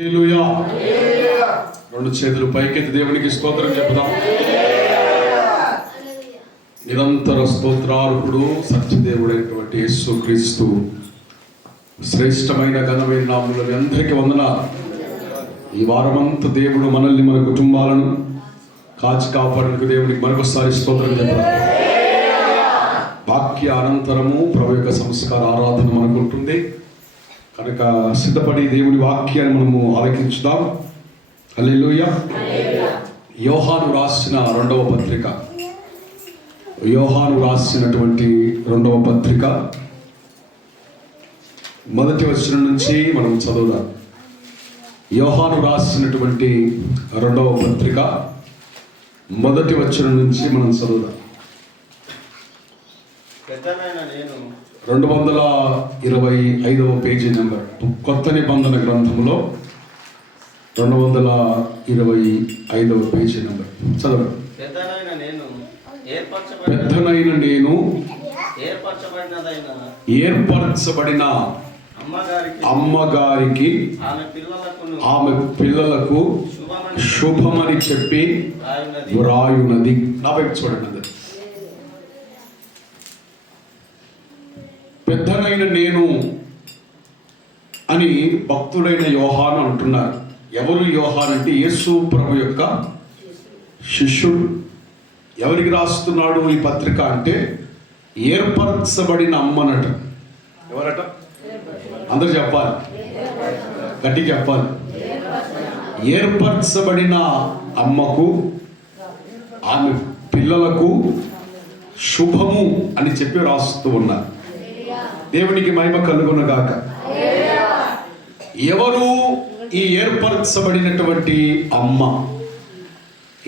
హల్లెలూయా. రెండు చేతులు పైకెత్తి దేవునికి స్తోత్రం చెప్దాం. నిరంతర స్తోత్రార్హుడు సత్యదేవుడైనటువంటి యేసుక్రీస్తు శ్రేష్టమైన ఘనమైన నామములో మీ అందరికీ వందనాలు. ఈ వారమంతా దేవుడు మనల్ని మన కుటుంబాలను కాచి కాపాడడానికి దేవునికి మరొకసారి స్తోత్రం చెప్దాం. వాక్య అనంతరము ప్రభు యొక్క సంస్కార ఆరాధన మనకు ఉంటుంది కనుక సిద్ధపడి దేవుని వాక్యాన్ని మనము ఆలకించుదాం. హల్లెలూయా. యోహాను రాసిన రెండవ పత్రిక, యోహాను రాసినటువంటి రెండవ పత్రిక మొదటి వచనం నుంచి మనం చదువుదాం. యోహాను రాసినటువంటి రెండవ పత్రిక మొదటి వచనం నుంచి మనం చదువుదాం. 225వ పేజీ నెంబర్, కొత్త నిబంధన గ్రంథంలో 225వ పేజీ నెంబర్ చదవండి. పెద్దనైన నేను ఏర్పరచబడిన అమ్మగారికి ఆమె పిల్లలకు శుభమని చెప్పి వ్రాయునది. నా వైపు చూడండి. పెద్దనైన నేను అని భక్తుడైన యోహాను అంటున్నారు. ఎవరు యోహాను అంటే యేసు ప్రభు యొక్క శిష్యుడు. ఎవరికి రాస్తున్నాడు ఈ పత్రిక అంటే ఏర్పరచబడిన అమ్మనట. ఎవరట? అందరు చెప్పాలి, గట్టి చెప్పాలి. ఏర్పరచబడిన అమ్మకు ఆమె పిల్లలకు శుభము అని చెప్పి రాస్తూ ఉన్నారు. దేవునికి మహిమ కలుగునగాక. ఎవరు ఈ ఏర్పరచబడినటువంటి అమ్మ?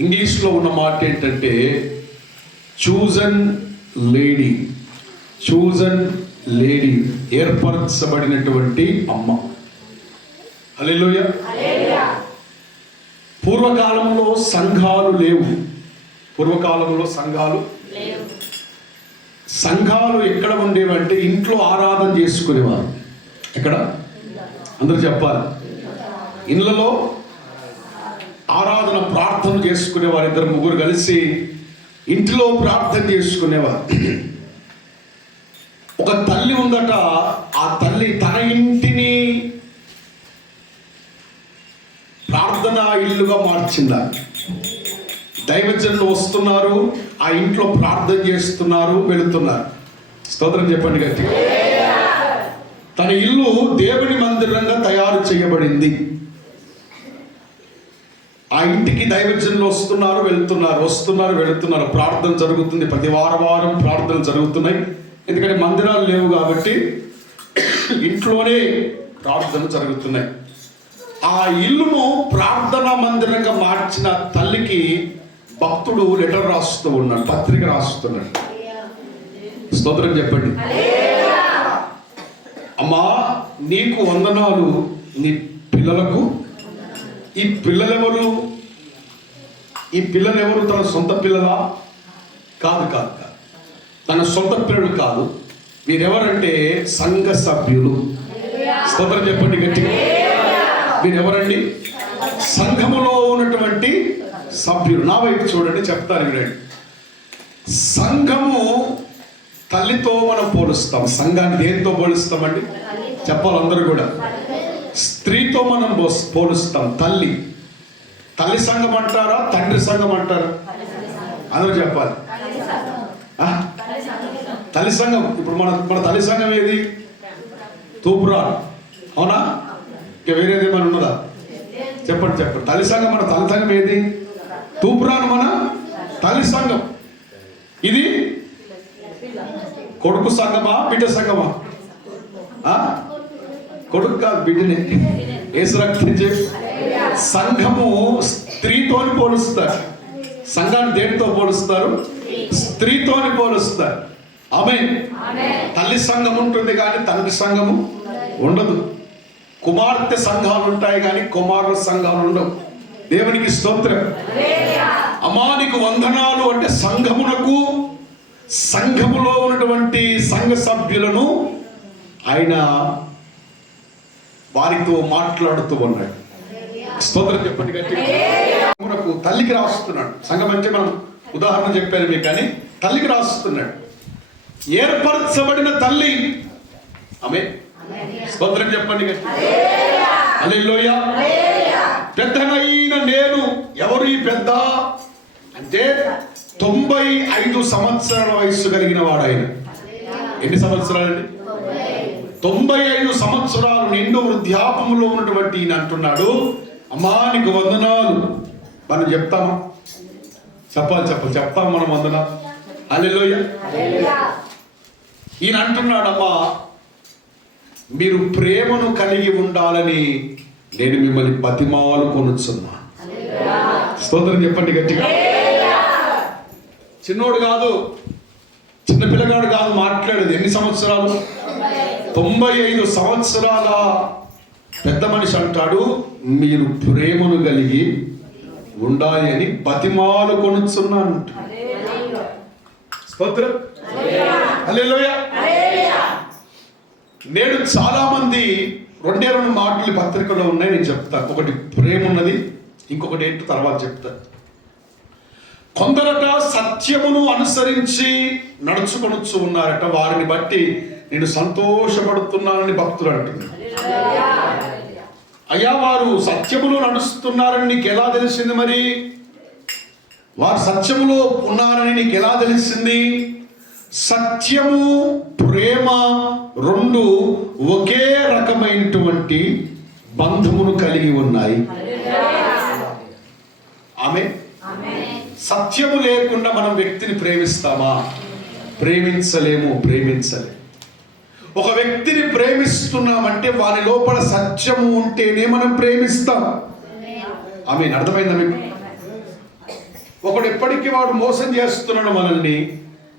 ఇంగ్లీష్లో ఉన్న మాట ఏంటంటే చూజన్ లేడీ. చూజన్ లేడీ, ఏర్పరచబడినటువంటి అమ్మ. హల్లెలూయా. పూర్వకాలంలో సంఘాలు లేవు. పూర్వకాలంలో సంఘాలు ఎక్కడ ఉండేవంటే ఇంట్లో ఆరాధన చేసుకునేవారు. ఎక్కడ? అందరూ చెప్పాలి. ఇళ్ళలో ఆరాధన ప్రార్థన చేసుకునేవారు. ఇద్దరు ముగ్గురు కలిసి ఇంటిలో ప్రార్థన చేసుకునేవారు. ఒక తల్లి ఉందట. ఆ తల్లి తన ఇంటిని ప్రార్థన ఇల్లుగా మార్చిందా. దైవజనులు వస్తున్నారు, ఆ ఇంట్లో ప్రార్థన చేస్తున్నారు, వెళుతున్నారు. స్తోత్రం చెప్పండి గట్టి. తన ఇల్లు దేవుని మందిరంగా తయారు చేయబడింది. ఆ ఇంటికి దైవజనులు వస్తున్నారు, వెళుతున్నారు. ప్రార్థన జరుగుతుంది. ప్రతి వారం ప్రార్థనలు జరుగుతున్నాయి. ఎందుకంటే మందిరాలు లేవు కాబట్టి ఇంట్లోనే ప్రార్థన జరుగుతున్నాయి. ఆ ఇల్లును ప్రార్థనా మందిరంగా మార్చిన తల్లికి భక్తుడు లెటర్ రాస్తూ ఉన్నాడు, పత్రిక రాస్తున్నాడు. స్తోత్రం చెప్పండి. అమ్మా, నీకు వందనాలు. నీ పిల్లలకు, ఈ పిల్లలెవరు? తన సొంత పిల్లలా? కాదు. తన సొంత పిల్లలు కాదు. వీరెవరంటే సంఘ సభ్యులు. స్తోత్రం చెప్పండి గట్టిగా. వీరెవరండి? సంఘములో ఉన్నటువంటి సభ్యులు. నా వైపు చూడండి, చెప్తాను వినండి. సంఘము తల్లితో మనం పోలుస్తాం. సంఘాన్ని దేనితో పోలుస్తామండి? చెప్పాలి అందరూ కూడా. స్త్రీతో మనం పోలుస్తాం. తల్లి సంఘం అంటారా, తండ్రి సంఘం అంటారా? అందరూ చెప్పాలి. తల్లి సంఘం. ఇప్పుడు మన తల్లి సంఘం ఏది? తూపురా. అవునా? ఇంకా వేరేది ఏమైనా ఉన్నదా? చెప్పండి. తల్లి సంఘం, మన తల్లి సంఘం ఏది? తూపురాను మన తల్లి సంఘం. ఇది కొడుకు సంఘమా, బిడ్డ సంఘమా? కొడుకు కాదు, బిడ్డనే. యేసు రక్తించే సంఘము స్త్రీతోని పోలుస్తారు. సంఘాన్ని దేనితో పోలుస్తారు? స్త్రీతోని పోలుస్తారు. ఆమేన్. తల్లి సంఘం ఉంటుంది కానీ తండ్రి సంఘము ఉండదు. కుమార్తె సంఘాలు ఉంటాయి కానీ కుమారుల సంఘాలు ఉండవు. దేవునికి స్తోత్రం. అమ్మా, నీకు వందనాలు అంటే సంఘములో ఉన్నటువంటి సంఘ సభ్యులను ఆయన వారితో మాట్లాడుతూ ఉన్నాడు. స్తోత్రం చెప్పండి గట్టిగా. మనకు తల్లికి రాస్తున్నాడు. సంఘం అంటే మనం ఉదాహరణ చెప్పాను మీకు, కానీ తల్లికి రాస్తున్నాడు. ఏర్పరచబడిన తల్లి. ఆమె స్తోత్రం చెప్పండి గట్టిగా. హల్లెలూయా. పెద్దనైన నేను. ఎవరు ఈ పెద్ద అంటే 95 సంవత్సరాల వయస్సు కలిగిన వాడు ఆయన. ఎన్ని సంవత్సరాలండి? 95 సంవత్సరాలు నిండు వృద్ధాపంలో ఉన్నటువంటి ఈయన అంటున్నాడు, అమ్మా నీకు వందనాలు. మనం చెప్తామా? చెప్తాం మనం వందనాలు. హల్లెలూయా. ఈయన అంటున్నాడు, అమ్మా మీరు ప్రేమను కలిగి ఉండాలని నేను మిమ్మల్ని బతిమాలు కొనుచున్నా. స్తోత్రం చెప్పండి గట్టిగా. చిన్నోడు కాదు, చిన్న పిల్లగాడు కాదు మాట్లాడేది. ఎన్ని సంవత్సరాలు? 95 సంవత్సరాల పెద్ద మనిషి అంటాడు, మీరు ప్రేమను కలిగి ఉండాలి అని బతిమాలు కొనుచున్నాను. స్తోత్రం. హల్లెలూయా. నేడు చాలా మంది 2 మాటలు పత్రికలో ఉన్నాయి, నేను చెప్తాను. ఒకటి ప్రేమ ఉన్నది, ఇంకొకటి ఏంటో తర్వాత చెప్తాను. కొందరట సత్యమును అనుసరించి నడుచుకొనొచ్చు ఉన్నారట, వారిని బట్టి నేను సంతోషపడుతున్నానని భక్తులు అంటున్నారు. అయ్యా వారు సత్యములో నడుస్తున్నారని నీకు ఎలా తెలిసింది? మరి వారు సత్యములో ఉన్నారని నీకు ఎలా తెలిసింది? సత్యము ప్రేమ 2 ఒకే రకమైనటువంటి బంధమును కలిగి ఉన్నాయి. ఆమె సత్యము లేకుండా మనం వ్యక్తిని ప్రేమిస్తామా? ప్రేమించలేము. ఒక వ్యక్తిని ప్రేమిస్తున్నామంటే వారి లోపల సత్యము ఉంటేనే మనం ప్రేమిస్తాం. ఆమె అర్థమైందా మీకు? ఒకడు ఎప్పటికీ వాడు మోసం చేస్తున్నాడు మనల్ని,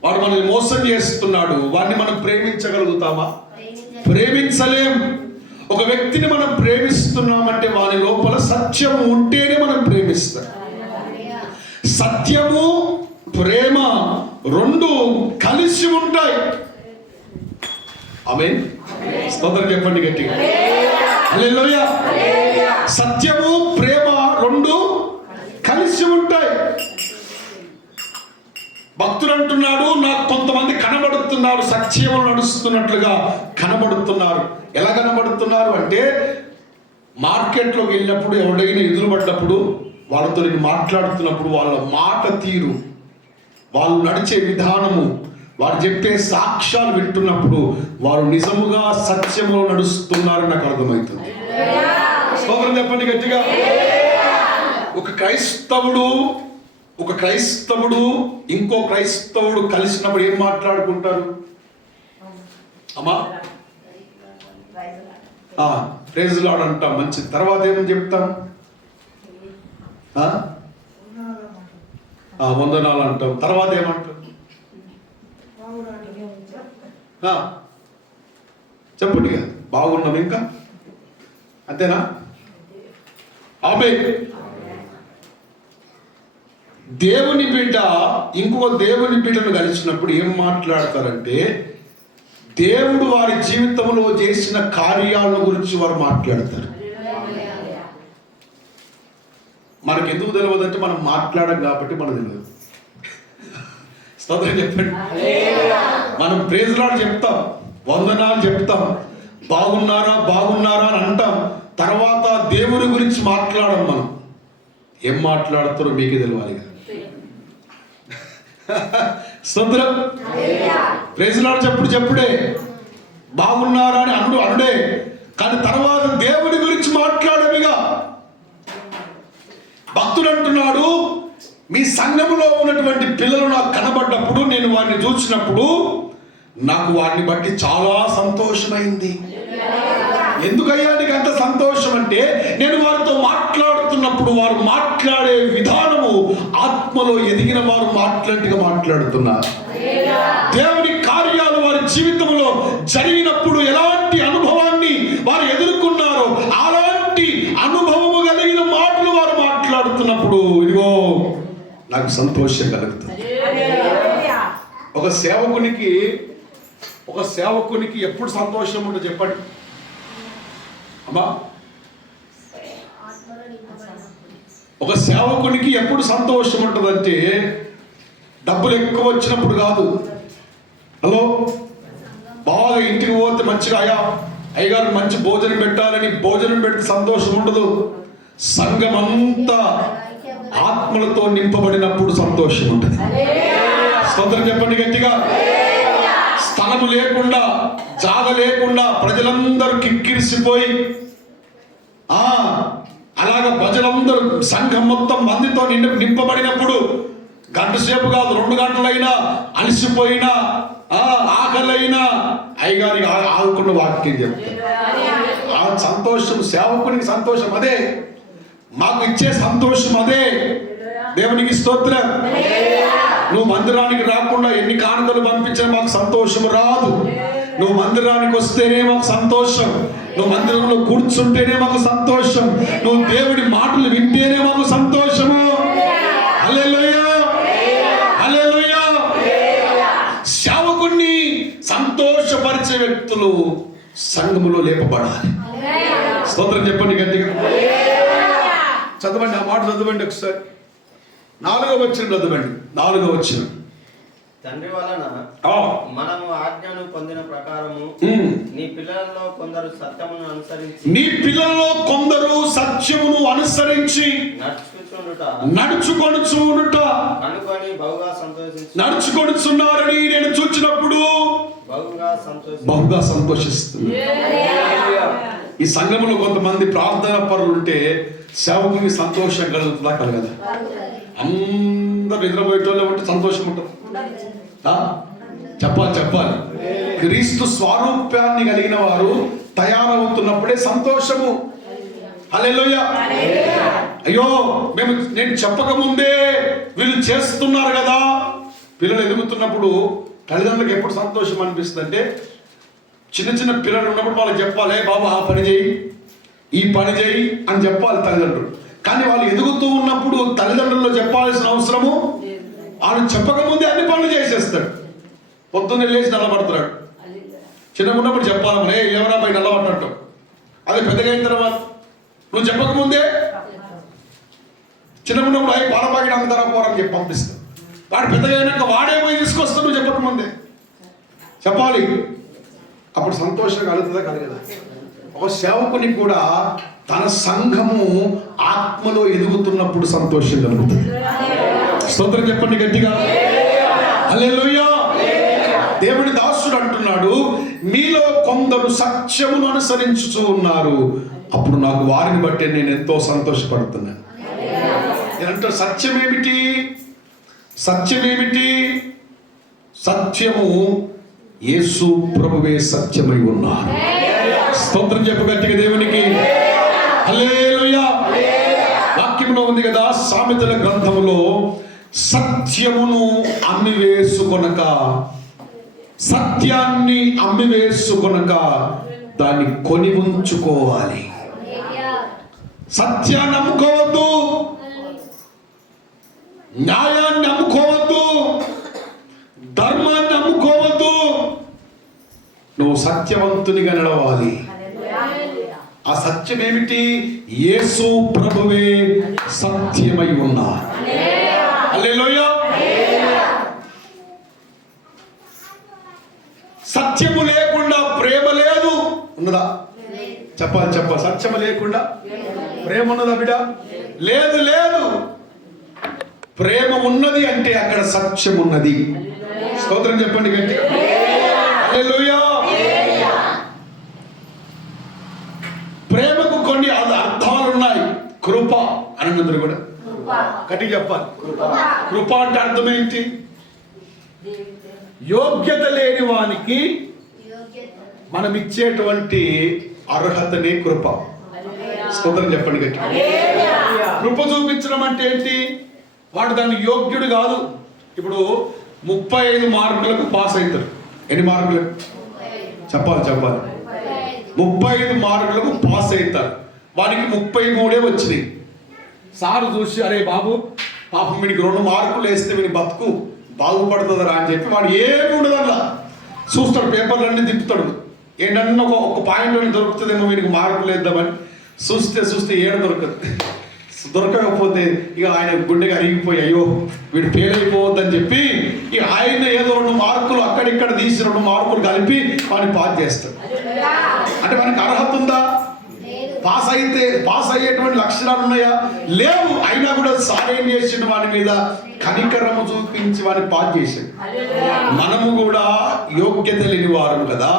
వాడు మనల్ని మోసం చేస్తున్నాడు, వాడిని మనం ప్రేమించగలుగుతామా? ప్రేమించలేం. ఒక వ్యక్తిని మనం ప్రేమిస్తున్నామంటే వాని లోపల సత్యము ఉంటేనే మనం ప్రేమిస్తాం. సత్యము ప్రేమ 2 కలిసి ఉంటాయి. ఆమేన్. స్తోత్రం చెప్పండి గట్టిగా. హల్లెలూయా. సత్యము ప్రేమ 2 కలిసి ఉంటాయి. భక్తుడు అంటున్నాడు, నాకు కొంతమంది కనబడుతున్నారు, సత్యములు నడుస్తున్నట్లుగా కనబడుతున్నారు. ఎలా కనబడుతున్నారు అంటే, మార్కెట్లోకి వెళ్ళినప్పుడు ఎవడైనా ఎదురుపడ్డప్పుడు వాళ్ళతో నేను మాట్లాడుతున్నప్పుడు వాళ్ళ మాట తీరు, వాళ్ళు నడిచే విధానము, వారు చెప్పే సాక్ష్యాలు వింటున్నప్పుడు వారు నిజముగా సత్యములో నడుస్తున్నారని నాకు అర్థమవుతుంది. స్తోత్రం చెప్పండి గట్టిగా. ఒక క్రైస్తవుడు ఇంకో క్రైస్తవుడు కలిసినప్పుడు ఏం మాట్లాడుకుంటారు? అమ్మా ప్రైజ్ లార్డ్ అంటాం, మంచిది. తర్వాత ఏమని చెప్తాం? వందనాలు అంటాం. తర్వాత ఏమంటాం? చెప్పండి కదా, బాగున్నాం ఇంకా, అంతేనా? ఆమేన్. దేవుని బిడ్డ ఇంకో దేవుని బిడ్డను కలిసినప్పుడు ఏం మాట్లాడతారంటే, దేవుడు వారి జీవితంలో చేసిన కార్యాల గురించి వారు మాట్లాడతారు. మనకు ఎందుకు తెలియదు అంటే మనం మాట్లాడం కాబట్టి మనకు తెలియదు. స్తోత్రం చెప్పండి. మనం ప్రైజ్ లార్డ్ చెప్తాం, వందనాలు చెప్తాం, బాగున్నారా అని అంటాం. తర్వాత దేవుని గురించి మాట్లాడం. మనం ఏం మాట్లాడుతారో మీకే తెలియాలి కదా. స్తోత్రం. ప్రైజ్ లార్డ్ చెప్పుడే, బాగున్నారా అని అనుడే, కానీ తర్వాత దేవుని గురించి మాట్లాడమిగా. భక్తుడు అంటున్నాడు, మీ సంఘములో ఉన్నటువంటి పిల్లలు నాకు కనబడ్డప్పుడు, నేను వారిని చూసినప్పుడు నాకు వారిని బట్టి చాలా సంతోషమైంది. ఎందుకయ్యా నీకు అంత సంతోషం అంటే, నేను వారితో మాట్లాడుతున్నప్పుడు వారు మాట్లాడే విధానము ఆత్మలో ఎదిగిన వారు మాట్లాడిగా మాట్లాడుతున్నారు. దేవుని కార్యాలు వారి జీవితంలో జరిగినప్పుడు ఎలాంటి అనుభవాన్ని వారు ఎదుర్కొన్నారో అలాంటి అనుభవము కలిగిన మాటలు వారు మాట్లాడుతున్నప్పుడు ఇదిగో నాకు సంతోషం కలుగుతుంది. ఒక సేవకునికి ఎప్పుడు సంతోషం ఉంటుందో చెప్పండి అమ్మా. ఒక సేవకునికి ఎప్పుడు సంతోషం ఉంటుందంటే డబ్బులు ఎక్కువ వచ్చినప్పుడు కాదు. హలో, బాగా ఇంటికి పోతే మంచిగా అయ్యగారు మంచి భోజనం పెట్టాలని భోజనం పెడితే సంతోషం ఉండదు. సంఘం అంతా ఆత్మలతో నింపబడినప్పుడు సంతోషం ఉంటుంది. స్తోత్రం చెప్పండి గట్టిగా. స్థలము లేకుండా, జాగ లేకుండా ప్రజలందరూ కిక్కిరిసిపోయి అలాగ ప్రజలందరూ సంఘం మొత్తం మందితో నింపబడినప్పుడు గంట సేపు కాదు, 2 గంటలైనా అలసిపోయినా ఆకలైనా అయ్యగారికి ఆగకుండా వాక్యం చెప్తారు. ఆ సంతోషం సేవకునికి సంతోషం అదే, మాకు ఇచ్చే సంతోషం అదే. దేవునికి స్తోత్రం. నువ్వు మందిరానికి రాకుండా ఎన్ని కానుకలు పంపించినా మాకు సంతోషం రాదు. నువ్వు మందిరానికి వస్తేనే మాకు సంతోషం, నువ్వు మందిరంలో కూర్చుంటేనే మాకు సంతోషం, నువ్వు దేవుడి మాటలు వింటేనే మాకు సంతోషము. హల్లెలూయా, హల్లెలూయా. సేవకుణ్ణి సంతోషపరిచే వ్యక్తులు సంఘములో లేపబడాలి. స్తోత్రం చెప్పండి గట్టిగా. చదవండి, ఆ మాట చదవండి ఒకసారి. 4వ వచనం చదవండి. 4వ వచనం. తండ్రి వలన మనము ఆజ్ఞను పొందిన ప్రకారము నీ పిల్లలలో కొందరు సత్యమును అనుసరించి నడుచుకొనుచుండుట అనుకొని బహుగా సంతోషించు. నడుచుకొనుచున్నారని నేను చూచినప్పుడు బహుగా సంతోషిస్తుంది. ఈ సంఘంలో కొంతమంది ప్రార్థన పరులు ఉంటే సేవకునికి సంతోషం కలుగుతుందా? కలగదా? అందరు నిద్రపోయేటోళ్ళే ఉంటే సంతోషం ఉంటుంది. చెప్పాలి. క్రీస్తు స్వరూపాన్ని కలిగిన వారు తయారవుతున్నప్పుడే సంతోషము. హల్లెలూయా. అయ్యో నేను చెప్పకముందే వీళ్ళు చేస్తున్నారు కదా. పిల్లలు ఎదుగుతున్నప్పుడు తల్లిదండ్రులకు ఎప్పుడు సంతోషం అనిపిస్తుంది అంటే, చిన్న పిల్లలు ఉన్నప్పుడు వాళ్ళకి చెప్పాలి, బాబు ఆ పని చేయి, ఈ పని చేయి అని చెప్పాలి తల్లిదండ్రులు. కానీ వాళ్ళు ఎదుగుతూ ఉన్నప్పుడు తల్లిదండ్రుల్లో చెప్పాల్సిన అవసరము, వాళ్ళు చెప్పకముందే అన్ని పనులు చేసేస్తాడు. పొద్దున్నే లేచి నల్లబడుతున్నాడు. చిన్నగా ఉన్నప్పుడు చెప్పాలి, మరి ఎవరా పై నల్లబడ్డట్టు. అదే పెద్దగా అయిన తర్వాత నువ్వు చెప్పకముందే చిన్నగా ఉన్నప్పుడు అవి పాల ప్యాకెట్ అమ్ముతారా పోరని చెప్పి పంపిస్తాడు. వాడు పెద్దగా అయినాక వాడే పోయి తీసుకొస్తాడు. నువ్వు చెప్పకముందే చెప్పాలి. అప్పుడు సంతోషం కలుగుతుందా? కలగదా? ఒక సేవకునికి కూడా తన సంఘము ఆత్మలో ఎదుగుతున్నప్పుడు సంతోషం కలుగుతుంది. స్తోత్రం చెప్పండి గట్టిగా. హల్లెలూయా. దేవుడి దాసుడు అంటున్నాడు, మీలో కొందరు సత్యమును అనుసరించుచూ ఉన్నారు, అప్పుడు నాకు వారిని బట్టి నేను ఎంతో సంతోషపడుతున్నాను. అంటే సత్యమేమిటి? సత్యము యేసు ప్రభువే సత్యమై ఉన్నారు. స్తోత్రం చెప్పు గట్టిగా దేవునికి. హల్లెలూయా. వాక్యంలో ఉంది కదా, సామెతల గ్రంథములో, సత్యమును అమ్మివేసుకొనక, సత్యాన్ని అమ్మివేసుకొనక దాన్ని కొని ఉంచుకోవాలి. సత్యాన్ని అమ్ముకోవద్దు, న్యాయాన్ని అమ్ముకోవద్దు, ధర్మాన్ని అమ్ముకోవద్దు. నువ్వు సత్యవంతునిగా నడవాలి. ఆ సత్యం ఏమిటి? యేసు ప్రభువే సత్యమై ఉన్నారు. హల్లెలూయా. సత్యము లేకుండా ప్రేమ లేదు. ఉన్నదా? చెప్పాలి. సత్యము లేకుండా ప్రేమ ఉన్నదా బిడ్డ? లేదు. ప్రేమ ఉన్నది అంటే అక్కడ సత్యం ఉన్నది. స్తోత్రం చెప్పండి గట్టిగా. హల్లెలూయా. ప్రేమకు కొన్ని అర్థాలు ఉన్నాయి. కృప అన్నది కూడా గట్టిగా చెప్పాలి. కృప అంటే అర్థం ఏంటి? యోగ్యత లేని వానికి మనం ఇచ్చేటువంటి అర్హతనే కృప. స్తోత్రం చెప్పండి గట్టిగా. కృప చూపించడం అంటే ఏంటి? వాడు దాన్ని యోగ్యుడు కాదు. ఇప్పుడు 35 మార్కులకు పాస్ అవుతాడు. ఎన్ని మార్కులు? చెప్పాలి. 35 మార్కులకు పాస్ అవుతారు. వానికి 33 వచ్చినాయి. సారు చూసి, అరే బాబు పాపం వీడికి 2 మార్కులు వేస్తే వీడి బతుకు బాగుపడుతుందరా అని చెప్పి వాడు ఏమి ఉండదు అలా చూస్తాడు. పేపర్లన్నీ తిప్పుతాడు. ఏంటన్నా ఒక పాయింట్ దొరుకుతుందేమో వీడికి మార్కులు వేద్దామని చూస్తే ఏడ దొరకకపోతే ఇక ఆయన గుండెగా అరిగిపోయి అయ్యో వీడు ఫెయిల్ అయిపోవద్దని చెప్పి ఇక ఆయన ఏదో 2 మార్కులు అక్కడిక్కడ తీసి 2 మార్కులు కలిపి వాడిని పాస్ చేస్తాడు. అంటే వానికి అర్హత ఉందా? పాస్ అయ్యేటువంటి లక్షణాలు ఉన్నాయా? లేవు. అయినా కూడా సార్ ఏం చేసిన వాడి మీద కనికరము చూపించి వాడిని పాస్ చేశాడు. మనము కూడా యోగ్యత లేని వారు కదా,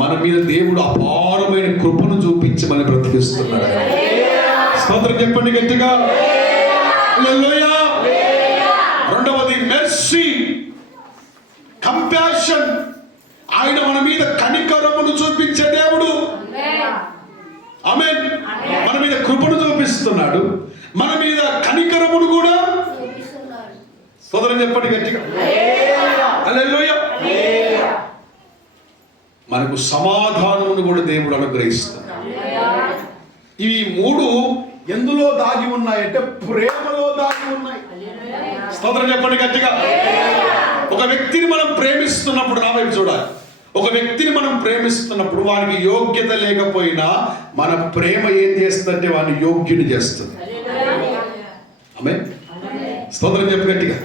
మన మీద దేవుడు అపారమైన కృపను చూపించి మనల్ని బ్రతికిస్తున్నాడు. స్తోత్రం చెప్పండి గట్టిగా. హల్లెలూయా. రెండవది మెర్సీ, కంపాషన్. ఆయన మన మీద కనికరమును చూపించే దేవుడు. ఆమేన్. మన మీద కృపను చూపిస్తున్నాడు, మన మీద కనికరమును కూడా. స్తోత్రం చెప్పండి గట్టిగా. హల్లెలూయా. మనకు సమాధానమును కూడా దేవుడు అనుగ్రహిస్తున్నాడు. ఈ 3 ఎందులో దాగి ఉన్నాయంటే ప్రేమలో దాగి ఉన్నాయి. స్తోత్రం చెప్పండి గట్టిగా. ఒక వ్యక్తిని మనం ప్రేమిస్తున్నప్పుడు, నా వైపు చూడాలి, ఒక వ్యక్తిని మనం ప్రేమిస్తున్నప్పుడు వానికి యోగ్యత లేకపోయినా మన ప్రేమ ఏం చేస్తుందంటే వాడిని యోగ్యుని చేస్తుంది. ఆమేన్. స్తోత్రం చెప్పు గట్టిగా.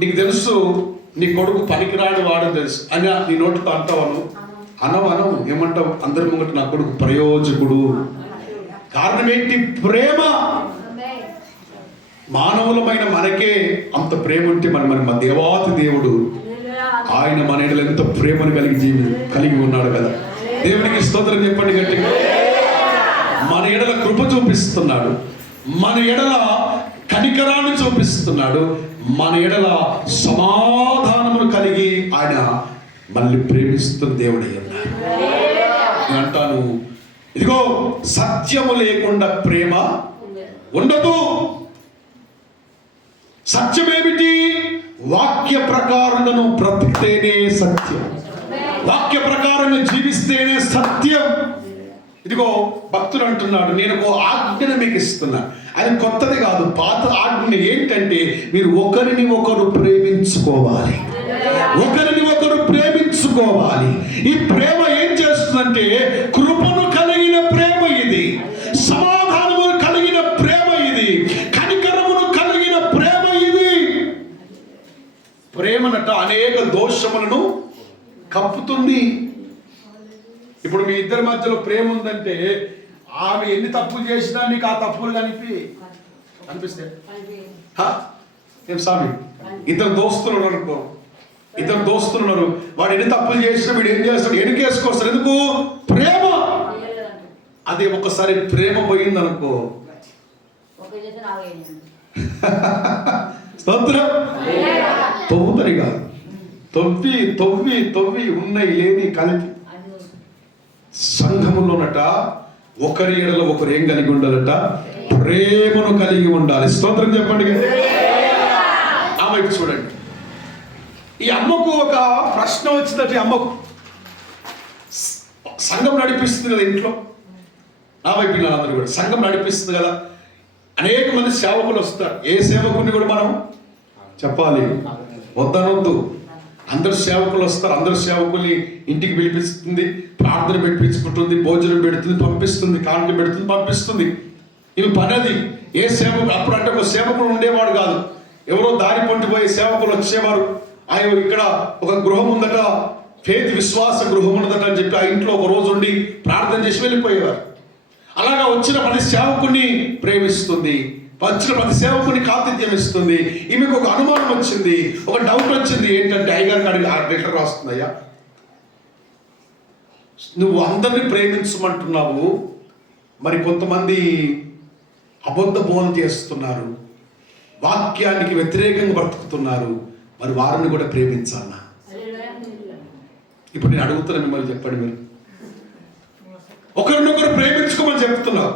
నీకు తెలుసు నీ కొడుకు పనికిరాని వాడు తెలుసు అని నీ నోటితో అంటావను, అనవు. ఏమంటావు? అందరి ముంగట నా కొడుకు ప్రయోజకుడు. కారణం ఏంటి? ప్రేమ. మానవులమైన మనకే అంత ప్రేమ ఉంటే మన దేవాతి దేవుడు ఆయన మన ఎడల ఎంత ప్రేమను కలిగి ఉన్నాడు కదా. దేవునికి స్తోత్రం చెప్పండి గట్టిగా. మన ఎడల కృప చూపిస్తున్నాడు, మన ఎడల కనికరాన్ని చూపిస్తున్నాడు, మన ఎడల సమాధానమును కలిగి ఆయన మనల్ని ప్రేమిస్తున్న దేవుడై ఉన్నాడు. నేను అంటాను, ఇదిగో సత్యము లేకుండా ప్రేమ ఉండదు. సత్యమేమిటి? వాక్య ప్రకారంగా బ్రతికితేనే సత్యం, వాక్య ప్రకారంగా జీవిస్తేనే సత్యం. ఇదిగో భక్తుడు అంటున్నాడు, నేను ఒక ఆజ్ఞను మీకు ఇస్తున్నాను. అది కొత్తది కాదు, పాత ఆజ్ఞ ఏంటంటే మీరు ఒకరిని ఒకరు ప్రేమించుకోవాలి, ఒకరిని ఒకరు ప్రేమించుకోవాలి. ఈ ప్రేమ ఏం చేస్తుందంటే కృపను కలిగిన ప్రేమ ఇది, సమాధానము కలిగిన ప్రేమ ఇది, కనికరమును కలిగిన ప్రేమ ఇది. ప్రేమనట అనేక దోషములను కప్పుతుంది. ఇప్పుడు మీ ఇద్దరి మధ్యలో ప్రేమ ఉందంటే ఆమె ఎన్ని తప్పులు చేసినా నీకు ఆ తప్పులు కనిపిస్తే ఏం స్వామి, ఇద్దరు దోస్తులు ఉన్నారు, వాడు ఎన్ని తప్పులు చేసినా వీడు ఏం చేస్తాడు? ఎన్నికేసుకొస్తాడు. ఎందుకు? ప్రేమ. అదే ఒకసారి ప్రేమ పోయిందనుకో, స్తోత్రం, తవ్వుతని కాదు, తవ్వి ఉన్నాయి లేని కలిపి సంఘములోనట ఒకరి ఎడల ఒకరు ఏం కలిగి ఉండాలట? ప్రేమను కలిగి ఉండాలి. స్తోత్రం చెప్పండి. ఆ వైపు చూడండి. ఈ అమ్మకు ఒక ప్రశ్న వచ్చిందట. ఈ అమ్మకు సంఘం నడిపిస్తుంది కదా ఇంట్లో, నా వైపు అందరూ కూడా సంఘం నడిపిస్తుంది కదా. అనేక మంది సేవకులు వస్తారు. ఏ సేవకుని కూడా మనం చెప్పాలి, వద్దనొద్దు. అందరు సేవకులు వస్తారు, అందరు సేవకుల్ని ఇంటికి పిలిపిస్తుంది, ప్రార్థన పెట్టించుకుంటుంది, భోజనం పెడుతుంది, పంపిస్తుంది, కానుక పెడుతుంది, పంపిస్తుంది. ఇవి పనది. ఏ సేవకుడు అప్పుడు అంటే ఒక సేవకుడు ఉండేవాడు కాదు, ఎవరో దారి పొంటిపోయే సేవకులు వచ్చేవారు. ఆయన ఇక్కడ ఒక గృహం ఉందట, ఫేత్ విశ్వాస గృహం ఉన్నదట అని చెప్పి ఆ ఇంట్లో ఒక రోజు ఉండి ప్రార్థన చేసి వెళ్ళిపోయేవారు. అలాగా వచ్చిన ప్రతి సేవకుని ప్రేమిస్తుంది, వచ్చిన ప్రతి సేవకుని ఆతిథ్యం ఇస్తుంది. ఈమెకు ఒక అనుమానం వచ్చింది, ఒక డౌట్ వచ్చింది. ఏంటంటే అయ్యగారికి అడిగి లెటర్ రాస్తుందయ్యా, నువ్వు అందరినీ ప్రేమించమంటున్నావు, మరి కొంతమంది అబద్ధ బోధ చేస్తున్నారు, వాక్యానికి వ్యతిరేకంగా బ్రతుకుతున్నారు, మరి వారిని కూడా ప్రేమించాలన్నా. ఇప్పుడు నేను అడుగుతున్నా మిమ్మల్ని, చెప్పండి, మీరు ఒకరినొకరు ప్రేమించుకోమని చెప్తున్నావు,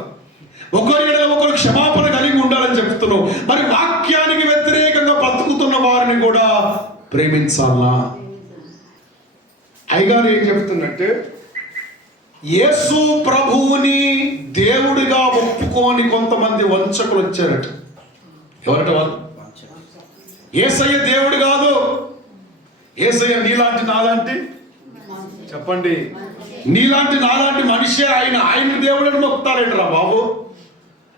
ఒకరి ఒకరు క్షమాపణ కలిగి ఉండాలని చెప్తున్నావు, మరి వాక్యానికి వ్యతిరేకంగా బ్రతుకుతున్న వారిని కూడా ప్రేమించాలా? అయ్యగారు ఏం చెప్తున్నట్టు, యేసు ప్రభువుని దేవుడిగా ఒప్పుకోని కొంతమంది వంచకులు వచ్చారట. ఎవరట వాళ్ళు? యేసయ్య దేవుడు కాదు, యేసయ్య నీలాంటి నాలాంటి, చెప్పండి, నీలాంటి నాలాంటి మనిషే ఆయన దేవుడని మొక్కుతారేంట్రా బాబు?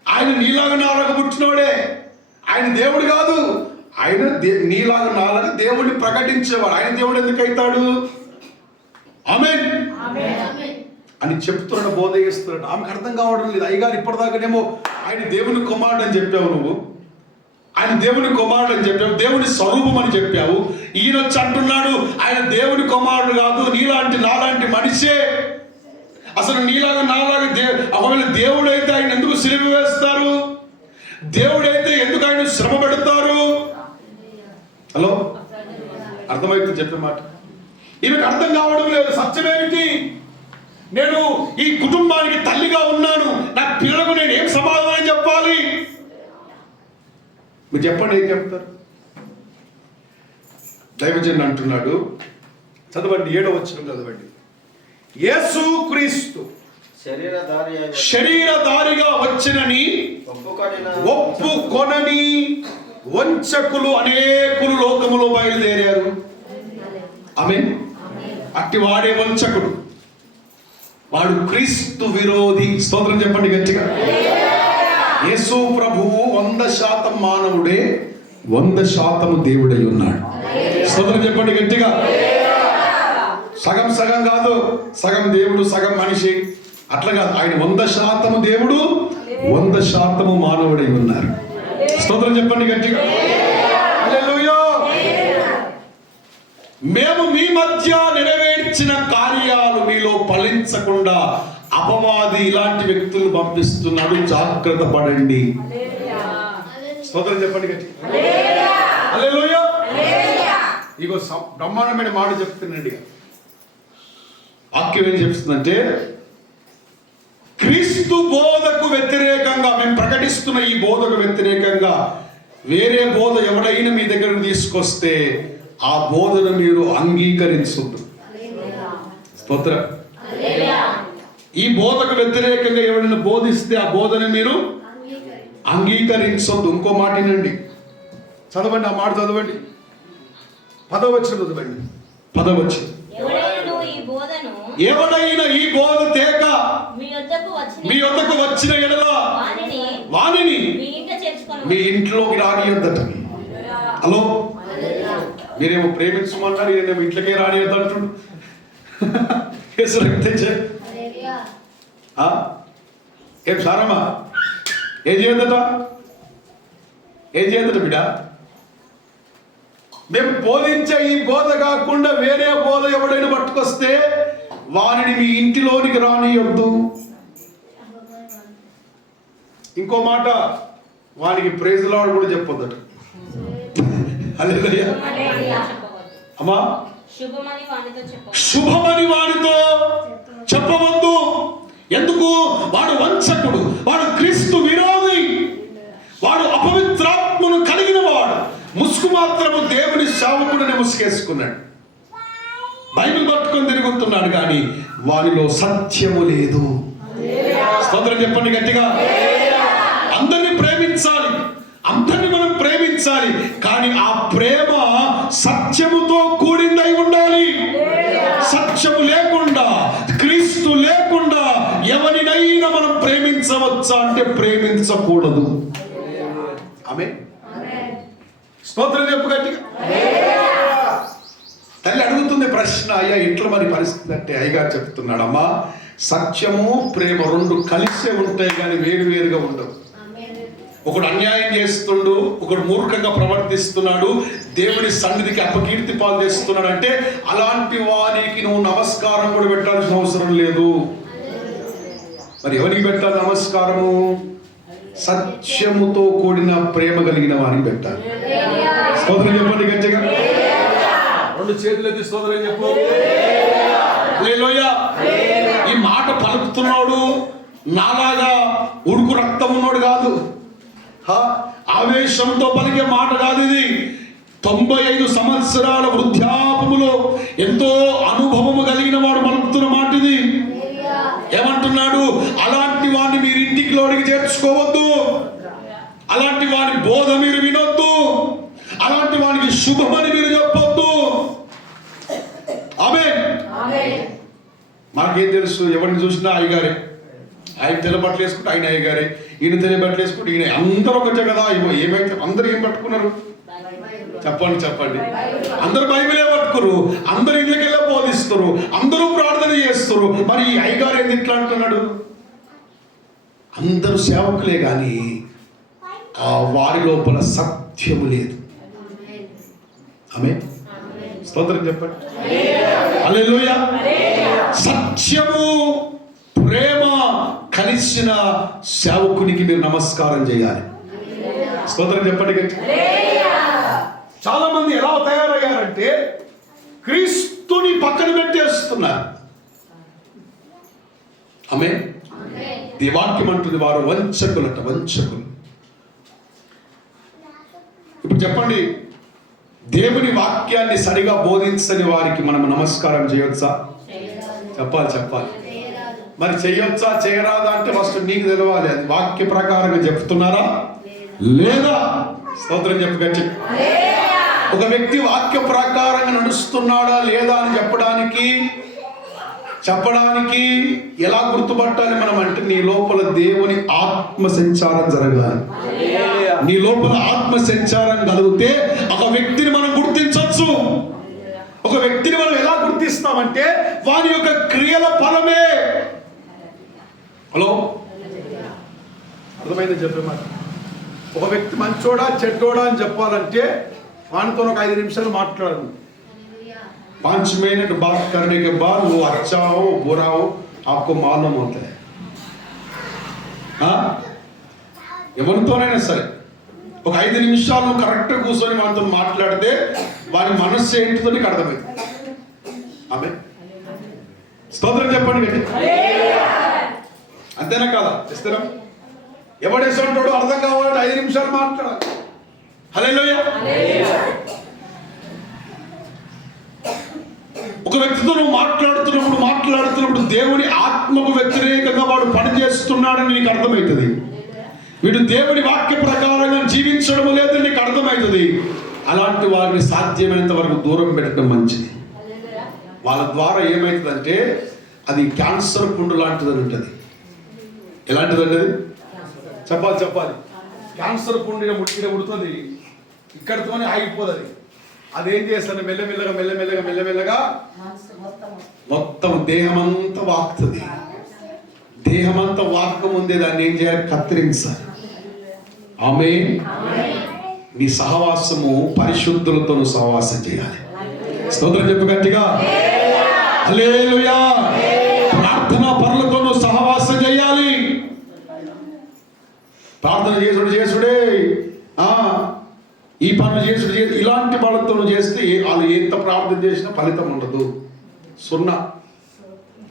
ఆయన నీలాగా నాలాగా పుట్టినోడే, ఆయన దేవుడు కాదు. ఆయన నీలాగా నాలాగా దేవుడిని ప్రకటించేవాడు. ఆయన దేవుడు ఎందుకు అవుతాడు? ఆమేన్ అని చెప్తున్నాడు, బోధ చేస్తున్నాడు. ఆమెకు అర్థం కావడం లేదు. అయ్యగారు ఇప్పటిదాకానేమో ఆయన దేవుని కుమారుడు అని చెప్పావు, నువ్వు ఆయన దేవుని కుమారుడు అని చెప్పావు, దేవుని స్వరూపం అని చెప్పావు. ఈయన వచ్చి అంటున్నాడు ఆయన దేవుని కుమారుడు కాదు, నీలాంటి నాలాంటి మనిషే. అసలు నీలాగా నాలాగా ఒకవేళ దేవుడైతే ఆయన ఎందుకు సిలువ వేస్తారు? దేవుడైతే ఎందుకు ఆయన శ్రమ పెడతారు? హలో, అర్థమైతే చెప్పే మాట. ఈమెకు అర్థం కావడం లేదు. సత్యమేమిటి? నేను ఈ కుటుంబానికి తల్లిగా ఉన్నాను, నా పిల్లలకు నేను ఏం సమాధానం చెప్పాలి? మీరు చెప్పండి, ఏం చెప్తారు? దైవజన్ అంటున్నాడు, చదవండి 7వ వచనం చదవండి. యేసు క్రీస్తు శరీరధారిగా వచ్చినని ఒప్పుకొనని వంచకులు అనేకులు లోకములో బయలుదేరారు. ఆమేన్. అట్టి వాడే వంచకుడు, వాడు క్రీస్తు విరోధి. స్తోత్రం చెప్పండి గట్టిగా. యేసు ప్రభువు 100% మానవుడే, 100% దేవుడై ఉన్నాడు. స్తోత్రం చెప్పండి గట్టిగా. సగం సగం కాదు, సగం దేవుడు సగం మనిషి అట్లా కాదు. ఆయన 100% దేవుడు, 100% మానవుడై ఉన్నారు. స్తోత్రం చెప్పండి గట్టిగా. హల్లెలూయా. మేము మీ మధ్య నెరవేర్చిన కార్యాలు మీలో ఫలించకుండా అపవాది ఇలాంటి వ్యక్తులు పంపిస్తున్నాడు, జాగ్రత్త పడండి. స్తోత్రం చెప్పండి గట్టి. హల్లెలూయా. ఇగో బ్రహ్మాండమైన మాట చెప్తున్నాండి. వాక్యం ఏం చెప్తుందంటే, క్రీస్తు బోధకు వ్యతిరేకంగా మేము ప్రకటిస్తున్న ఈ బోధకు వ్యతిరేకంగా వేరే బోధ ఎవడైనా మీ దగ్గరకు తీసుకొస్తే ఆ బోధను మీరు అంగీకరించొద్దు. స్తోత్రం. ఈ బోధకు వ్యతిరేకంగా ఎవరైనా బోధిస్తే ఆ బోధను మీరు అంగీకరించొద్దు. ఇంకో మాట వినండి, చదవండి, ఆ మాట చదవండి. 10వ వచనం చదవండి. 10వ వచనం. ఎవడైనా ఈ బోధ తేక మీ వద్దకు వచ్చిన ఎడల వానిని మీ ఇంట్లోకి రానియొద్దట. హలో, మీరేమో ప్రేమించమన్నారు, నేనేమో ఇంట్లోకే రానియొద్దు అంటుడు. ఏం సారమ్మా, ఏం చేయొద్దట? ఏం చేయొద్దట బిడ్డ? మేము బోధించే ఈ బోధ కాకుండా వేరే బోధ ఎవడైనా పట్టుకొస్తే వారిని మీ ఇంటిలోనికి రానియొద్దు. ఇంకో మాట, వానికి ప్రైజ్ లార్డ్ కూడా చెప్పొద్దట. హల్లెలూయా. అమ్మా, శుభమని వాడితో చెప్పవద్దు. ఎందుకు? వాడు వంచకుడు, వాడు క్రీస్తు విరోధి, వాడు అపవిత్రాత్మను కలిగిన వాడు. ముసుగు మాత్రము దేవుని సేవకుడిని ముసుగేసుకున్నాడు, బైబిల్ పట్టుకొని తిరుగుతున్నాడు, కానీ వానిలో సత్యము లేదు. స్తోత్రం చెప్పండి గట్టిగా. అందరినీ ప్రేమించాలి, అందరినీ మనం ప్రేమించాలి, కానీ ఆ ప్రేమ సత్యముతో కూడిందై ఉండాలి. సత్యము లేకుండా, క్రీస్తు లేకుండా ఎవరినైనా మనం ప్రేమించవచ్చా అంటే ప్రేమించకూడదు. ఆమేన్. స్తోత్రం చెప్పు గట్టిగా. తల్లి అడుగుతుంది ప్రశ్న, అయ్యా ఇంట్లో మరి పరిస్థితి అంటే అయ్యగారు చెప్తున్నాడు, అమ్మా సత్యము ప్రేమ రెండు కలిసే ఉంటాయి కానీ వేరు వేరుగా ఉండవు. ఒకడు అన్యాయం చేస్తుండు, ఒకడు మూర్ఖంగా ప్రవర్తిస్తున్నాడు, దేవుని సన్నిధికి అపకీర్తి పాలు చేస్తున్నాడు అంటే అలాంటి వారికి నువ్వు నమస్కారం కూడా పెట్టాల్సిన అవసరం లేదు. మరి ఎవరికి పెట్టాలి నమస్కారము? సత్యముతో కూడిన ప్రేమ కలిగిన వారికి పెట్టాలి. స్తోత్రం చెప్పండి గట్టిగా. రెండు చేతులు ఎత్తి స్తోత్రం చెప్పు. హల్లెలూయా. ఈ మాట పలుకుతున్నాడు నాలాగా ఉడుకు రక్తం ఉన్నాడు కాదు, ఆవేశంతో పలికే మాట కాదు ఇది. 95 సంవత్సరాల వృద్ధాపములో ఎంతో అనుభవము కలిగిన వాడు పలుకుతున్న మాట ఇది. ఏమంటున్నాడు? అలాంటి వాడిని మీరు ఇంటికి లోనికి చేర్చుకోవద్దు, అలాంటి వాడి బోధ మీరు వినొద్దు, అలాంటి వాడికి శుభమని మీరు చెప్పొద్దు. ఆమేన్. మనకేం తెలుసు? ఎవరిని చూసినా అయ్యగారే. ఆయన తెల్ల బట్టలు వేసుకుంటే ఆయన అయ్యగారే, ఈయన తెల్ల బట్టలు వేసుకుంటే ఈయన. అందరూ ఒకటే కదా. ఏమైతే అందరూ ఏం పట్టుకున్నారు? చెప్పండి. అందరు బైబిలే పట్టుకురు, అందరు ఇళ్ళకెళ్ళే బోధిస్తారు, అందరూ ప్రార్థన చేస్తారు. మరి ఈ అయ్యగారు ఏంది ఇట్లా అంటున్నాడు? అందరూ సేవకులే కానీ ఆ వారి లోపల సత్యము లేదు. ఆమేన్. స్తోత్రం చెప్పండి. హల్లెలూయా. సత్యము ప్రేమ కలిసిన సేవకునికి మీరు నమస్కారం చేయాలి. స్తోత్రం చెప్పండి గట్టి. చాలా మంది ఎలా తయారయ్యారంటే క్రీస్తుని పక్కన పెట్టేస్తున్నారు. ఆమేన్. ఈ వాక్యం అంటుంది వారు వంచకులట, వంచకులు. ఇప్పుడు చెప్పండి, దేవుని వాక్యాన్ని సరిగా బోధించని వారికి మనం నమస్కారం చేయొచ్చా? చెప్పాలి. మరి చెయ్యొచ్చా చేయరాదా అంటే ఫస్ట్ నీకు తెలవాలి. అది వాక్య ప్రకారంగా చెప్తున్నారా లేదా? స్తోత్రం చెప్పు గట్టి. ఒక వ్యక్తి వాక్య ప్రకారంగా నడుస్తున్నాడా లేదా అని చెప్పడానికి ఎలా గుర్తుపట్టాలి మనం అంటే, నీ లోపల దేవుని ఆత్మ సంచారం జరగాలి. నీ లోపల ఆత్మ సంచారం కలిగితే ఒక వ్యక్తిని మనం గుర్తించవచ్చు. ఒక వ్యక్తిని మనం ఎలా గుర్తిస్తామంటే వాని యొక్క క్రియల ఫలమే. హలో, అర్థమైంది చెప్పే మాట. ఒక వ్యక్తి మంచోడా చెడ్డోడా అని చెప్పాలంటే వానితో ఒక 5 నిమిషాలు మాట్లాడను. 5 मिनट बात करने के बाद वो अच्छा हो बुरा हो आपको मालूम होता है. ఎవరితోనైనా సరే ఒక 5 నిమిషాలు కరెక్ట్ కూర్చొని వాటితో మాట్లాడితే వారి మనస్సు ఏంటితో నీకు అర్థమైంది. ఆమె స్తోత్రం చెప్పండి గట్టి. అంతేనా కాదా? ఇస్తారా? ఎవడేసంటాడో అర్థం కావాలంటే 5 నిమిషాలు మాట్లాడాలి. హల్లెలూయా. ఒక వ్యక్తితో నువ్వు మాట్లాడుతున్నప్పుడు దేవుని ఆత్మకు వ్యతిరేకంగా వాడు పనిచేస్తున్నాడని నీకు అర్థమవుతుంది. వీడు దేవుని వాక్య ప్రకారంగా జీవించడం లేదని నీకు అర్థమవుతుంది. అలాంటి వారిని సాధ్యమైనంత వరకు దూరం పెట్టడం మంచిది. వాళ్ళ ద్వారా ఏమవుతుందంటే అది క్యాన్సర్ పుండు లాంటిదని ఉంటుంది. ఎలాంటిదండి అది? చెప్పాలి. క్యాన్సర్ పుండు ముడుతుంది, ఇక్కడితోనే ఆగిపోతుంది. అదేం చేస్తుంది? మెల్లమెల్లగా మొత్తం దేహమంతా వాకుతుంది. దేహమంతా వాక్క ముందే దాన్ని ఏం చేయాలి? కత్తిరించాలి. ఆమేన్. నీ సహవాసము పరిశుద్ధులతో సహవాసం చేయాలి. స్తోత్రం చెప్పు గట్టిగా. హల్లెలూయా. ప్రార్థనా పరులతో సహవాసం చేయాలి. ప్రార్థన చేసుడే ఈ పనులు చేసుడు ఇలాంటి వాళ్ళతో చేస్తే వాళ్ళు ఎంత ప్రార్థన చేసినా ఫలితం ఉండదు. 0.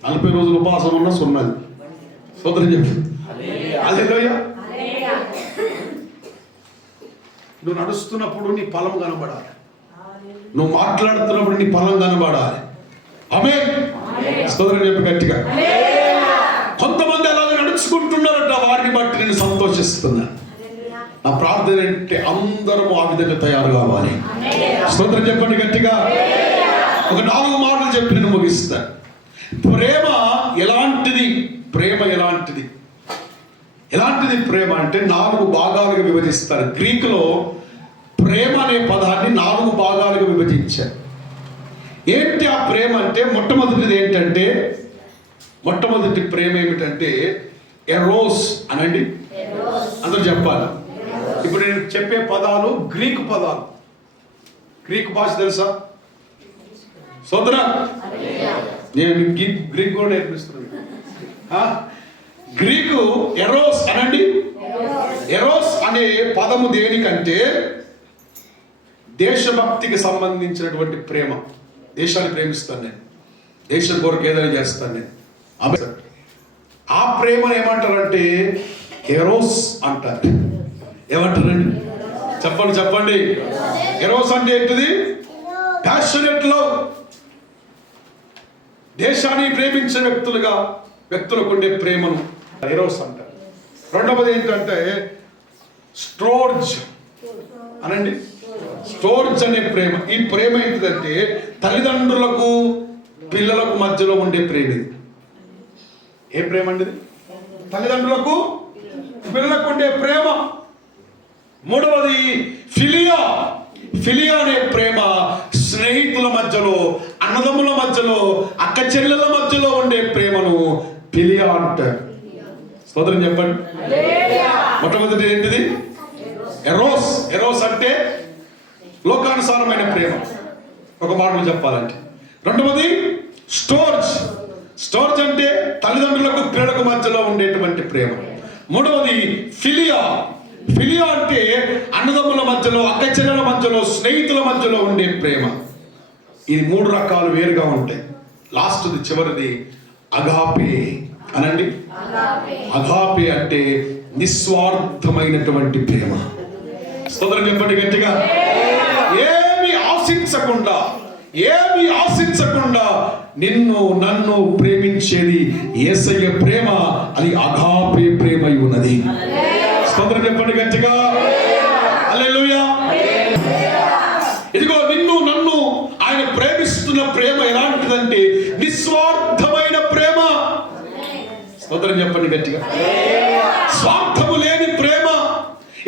40 రోజులు ఉపవాసం ఉన్నా 0. స్తోత్రం చెప్పు. హల్లెలూయా. నువ్వు నడుస్తున్నప్పుడు నీ ఫలం కనబడాలి. నువ్వు మాట్లాడుతున్నప్పుడు నీ ఫలం కనబడాలి. ఆమేన్. స్తోత్రం చెప్పు గట్టిగా. కొంతమంది అలాగే నడుచుకుంటున్నారట, వారిని బట్టి నేను సంతోషిస్తున్నాను. నా ప్రార్థన అంటే అందరూ ఆ విధంగా తయారు కావాలి. స్తోత్రం చెప్పండి గట్టిగా. ఒక 4 మాటలు చెప్పి నేను ముగిస్తాను. ప్రేమ ఎలాంటిది? ప్రేమ అంటే 4 భాగాలుగా విభజిస్తారు. గ్రీకులో ప్రేమ అనే పదాన్ని 4 భాగాలుగా విభజించారు. ఏంటి ఆ ప్రేమ అంటే? మొట్టమొదటి ప్రేమ ఏమిటంటే ఎరోస్ అనండి. అందరూ చెప్పాలి. ఇప్పుడు నేను చెప్పే పదాలు గ్రీకు పదాలు. గ్రీకు భాష తెలుసా? సోదరా, నేను గ్రీక్ కూడా నేర్పిస్తున్నాను. గ్రీకు ఎరోస్ అనండి. ఎరోస్ అనే పదము దేనికంటే దేశభక్తికి సంబంధించినటువంటి ప్రేమ. దేశాన్ని ప్రేమిస్తాను నేను, దేశం కొరకు ఏదైనా చేస్తాను నేను. ఆ ప్రేమను ఏమంటారంటే ఎరోస్ అంటారు. ఏమంటారండి? చెప్పండి. ఎరోస్ అంటే ఏంటిది? Passionate love. దేశాన్ని ప్రేమించే వ్యక్తులకు ఉండే ప్రేమను ఎరోస్ అంటారు. రెండవది ఏంటంటే స్టోర్జ్ అనండి. స్టోర్జ్ అనే ప్రేమ. ఈ ప్రేమ ఏంటిదంటే తల్లిదండ్రులకు పిల్లలకు మధ్యలో ఉండే ప్రేమ. ఏ ప్రేమ అండి ఇది? తల్లిదండ్రులకు పిల్లలకు ఉండే ప్రేమ. మూడవది ఫిలియా. ఫిలియా అనే ప్రేమ స్నేహితుల మధ్యలో, అన్నదమ్ముల మధ్యలో, అక్క చెల్లెల మధ్యలో ఉండే ప్రేమను ఫిలియా అంటారు. స్తోత్రం చెప్పండి. మొట్టమొదటి ఏంటిది? ఎరోస్. ఎరోస్ అంటే లోకానుసారమైన ప్రేమ, ఒక మాటలో చెప్పాలంటే. రెండవది స్టోర్జ్. స్టోర్జ్ అంటే తల్లిదండ్రులకు పిల్లలకు మధ్యలో ఉండేటువంటి ప్రేమ. మూడవది ఫిలియా. ఫిలియా అంటే అన్నదమ్ముల మధ్యలో, అక్క చెల్లెల మధ్యలో, స్నేహితుల మధ్యలో ఉండే ప్రేమ. ఈ మూడు రకాలు వేరుగా ఉంటాయి. లాస్ట్ది, చివరిది అగాపే అనండి. అగాపే అంటే నిస్వార్థమైనటువంటి ప్రేమ. స్తోత్రం చెప్పండి గట్టిగా. ఏమి ఆశించకుండా, ఏమి ఆశించకుండా నిన్ను నన్ను ప్రేమించేది యేసయ్య ప్రేమ. అది అగాపే ప్రేమ అయి ఉన్నది. స్తోత్రం చెప్పండి గట్టిగా. హల్లెలూయా. ఇదిగో నిన్ను నన్ను ఆయన ప్రేమిస్తున్న ప్రేమ ఎలాంటిదంటే నిస్వార్థమైన ప్రేమ. స్తోత్రం చెప్పండి గట్టిగా. స్వార్థము లేని ప్రేమ.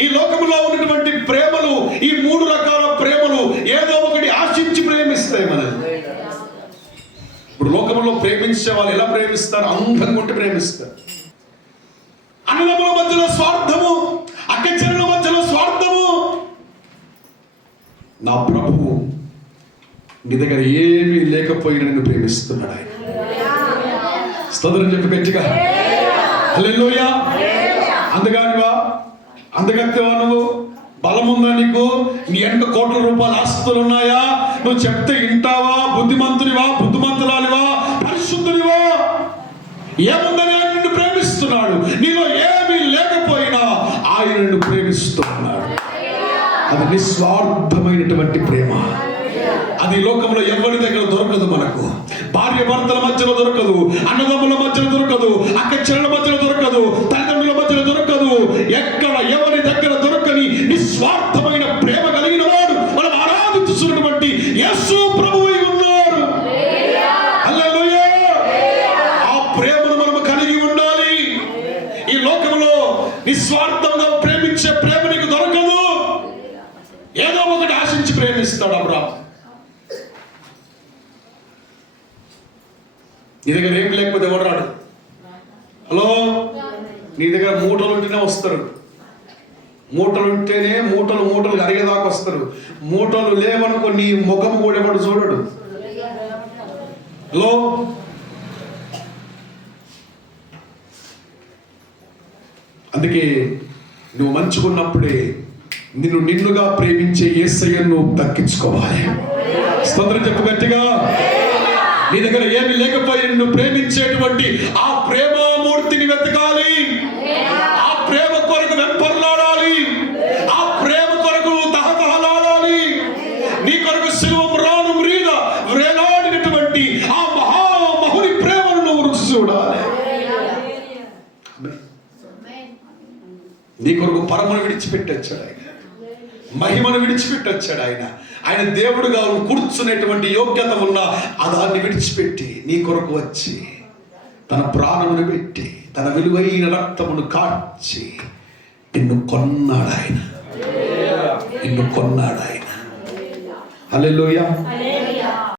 ఈ లోకములో ఉన్నటువంటి ప్రేమలు, ఈ మూడు రకాల ప్రేమలు ఏదో ఒకటి ఆశించి ప్రేమిస్తాయి మనల్ని. ఇప్పుడు లోకంలో ప్రేమించే వాళ్ళు ఎలా ప్రేమిస్తారు? అందంగా ఉంటే ప్రేమిస్తారు. అన్నదమ్ముల మధ్యలో స్వార్థము, అక్క చెల్లెల మధ్యలో స్వార్థము. నా ప్రభువు నీ దగ్గర ఏమీ లేకపోయినా నిన్ను ప్రేమిస్తున్నాడు ఆయన. స్తోత్రం చెప్పి గట్టిగా. హల్లెలూయా. అందుగానివా, అందుగత్తేవా నువ్వు? బలం ఉందా నీకు? నీ వెనక కోట్ల రూపాయల ఆస్తులు ఉన్నాయా? నువ్వు చెప్తే వింటావా? బుద్ధిమంతునివా, బుద్ధిమంతురాలివా, పరిశుద్ధునివా? ఏముందని ఆయన నిన్ను ప్రేమిస్తున్నాడు. నీలో ఏమీ లేకపోయినా ఆయన నిన్ను ప్రేమిస్తున్నాడు. అది నిస్వార్థమైనటువంటి ప్రేమ. అది లోకంలో ఎవరి దగ్గర దొరకదు. మనకు భార్య భర్తల మధ్యలో దొరకదు, అన్నదమ్ముల మధ్యలో దొరకదు, అక్క చెల్లెల మధ్యలో దొరకదు, తల్లిదండ్రుల మధ్యలో దొరకదు. ఎక్కడ ఎవరి దగ్గర దొరకని నిస్వార్థమైన ప్రేమ కలిగిన వాడు మనం ఆరాధించుతున్నటువంటి యేసు ప్రభువై ఉన్నారు. హల్లెలూయా. ఆ ప్రేమను మనం కలిగి ఉండాలి. ఈ లోకంలో నిస్వార్థంగా ప్రేమించే ప్రేమ నీకు దొరకదు. ఏదో ఒకటి ఆశించి ప్రేమిస్తాడు అబ్రాహాము. నీ దగ్గర ఏం లేకపోతే ఎవరు రాడు. హలో, నీ దగ్గర మూటలు ఉంటేనే వస్తారు. మూటలు ఉంటేనే మూటలు మూటలు అరిగేదాకా వస్తారు. మూటలు లేవనుకో నీ ముఖం కూడా ఎవడు చూడడు. హలో, అందుకే నువ్వు మంచుకున్నప్పుడే నిన్ను నిన్నుగా ప్రేమించే యేసయ్యను నువ్వు దక్కించుకోవాలి. స్తోత్రం చెప్పు గట్టిగా. నీ దగ్గర ఏమి లేకపోయి నిన్ను ప్రేమించేటువంటి ఆ ప్రేమామూర్తిని వెతకాలి. ఆ ప్రేమ కొరకు వెంపర్లాడాలి. ఆ ప్రేమ కొరకు తహతహలాడాలి. నీ కొరకు శిలువ రాను మీద వేలాడినటువంటి ఆ మహామహుని ప్రేమను నువ్వు రుచి చూడాలి. నీ కొరకు పరమను విడిచిపెట్టొచ్చాడు ఆయన, మహిమను విడిచిపెట్టొచ్చాడు ఆయన. ఆయన దేవుడుగా కూర్చునేటువంటి యోగ్యత ఉన్న దాన్ని విడిచిపెట్టి నీ కొరకు వచ్చి తన ప్రాణమును పెట్టి తన విలువైన రక్తమును కార్చి నిన్ను కొన్నాడు ఆయన. నిన్ను కొన్నాడు ఆయన. హల్లెలూయా.